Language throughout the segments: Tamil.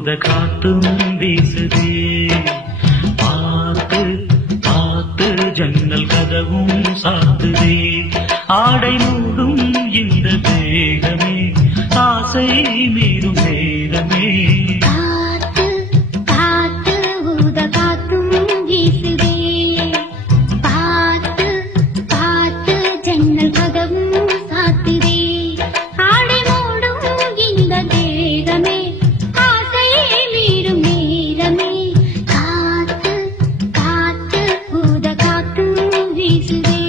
ஊத காத்தும் வீசுதே. பார்த்து பார்த்து ஜன்னல் கதவும் சாத்துதே. ஆடை மூடும் இந்த தேகமே ஆசை மீறும் நேரமே. காத்து காத்து ஊத காத்தும் வீசுதே. பார்த்து பார்த்து ஜன்னல் கதவும் சாத்துதே. ஆடை மூடும் இந்த தேகமே ஆசை மீறும் நேரமே. காத்து காத்து ஊத காத்தும் வீசுதே.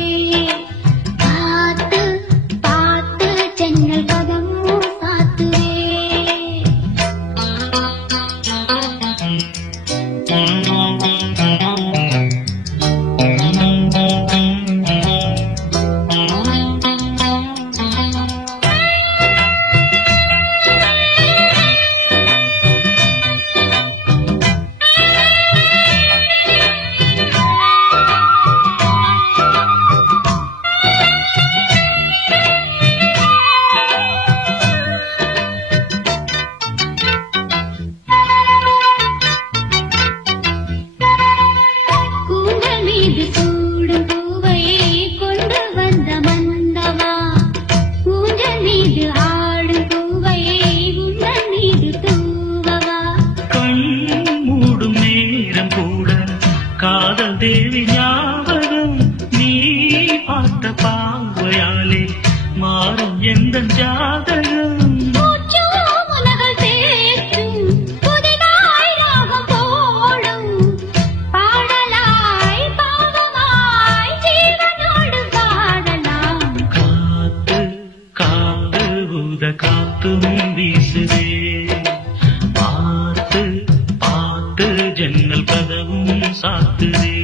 பார்த்து பார்த்து ஜன்னல் கதவும் சாத்துதே. கூந்தல் மீது சூடும் பூவை கொண்டு வந்த மன்னவா. ஊஞ்சல் மீது ஆடும் பூவை உந்தன் மீது தூவவா. கண் மூடும் நேரம் கூட காதல் தேவி ஞாபகம். நீ பார்த்த பார்வையாலே மாறும் எந்த ஜாதகம். மூச்சு உலகள் தேற்றும் புதிதாய் ராகம் போடும். பாடலாய் பாவமாய் ஜீவனோடு பாடலாம். காத்து காத்து ஊத காத்தும் வீசுதே. பார்த்து பார்த்து ஜன்னல் கதவும் சாத்துதே.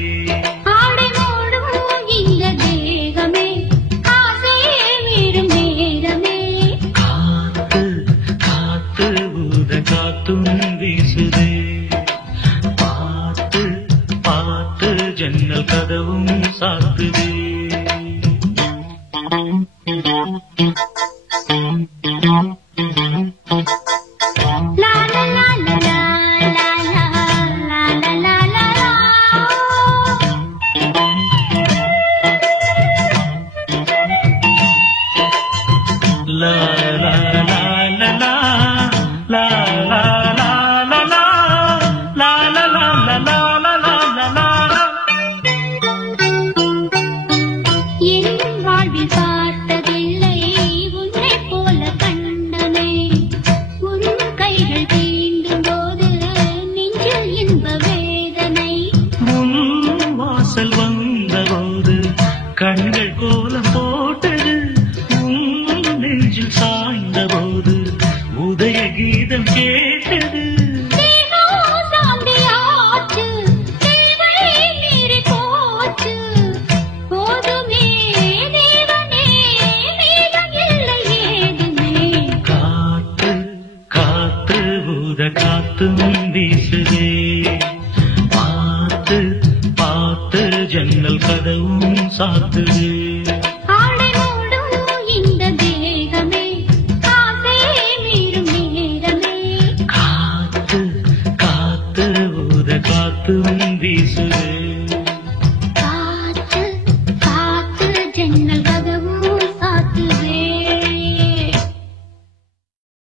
ஆடை மூடும் இந்த தேகமே ஆசை மீறும் நேரமே. காத்து காத்து ஊத காத்தும் வீசுதே. பார்த்து பார்த்து ஜன்னல் கதவும் சாத்துதே. லா லா லா லா லா லா லா லா லா லா லா. லா லா லா லா லா லா லா லா லா லா லா லா லா லா லா லா லா. என் வாழ்வில் பார்த்ததில்லை உன்னைப் போல கண்ணனை. உன் கைகள் தீண்டும் போது நெஞ்சில் இன்ப வேதனை. உன் வாசல் வந்தபோது கண்கள் கோலம் போட்டது. உன் நெஞ்சில் சாய்ந்தபோது உதய கீதம் கேட்டது. தேகம் சாந்தியாச்சு, தேவை மீறி போச்சு. போதுமே தேவனே, மீதம் இல்லை ஏதுமே. காத்து காத்து ஊத காத்தும் வீசுதே. பார்த்து பார்த்து ஜன்னல் கதவும் சாத்துதே.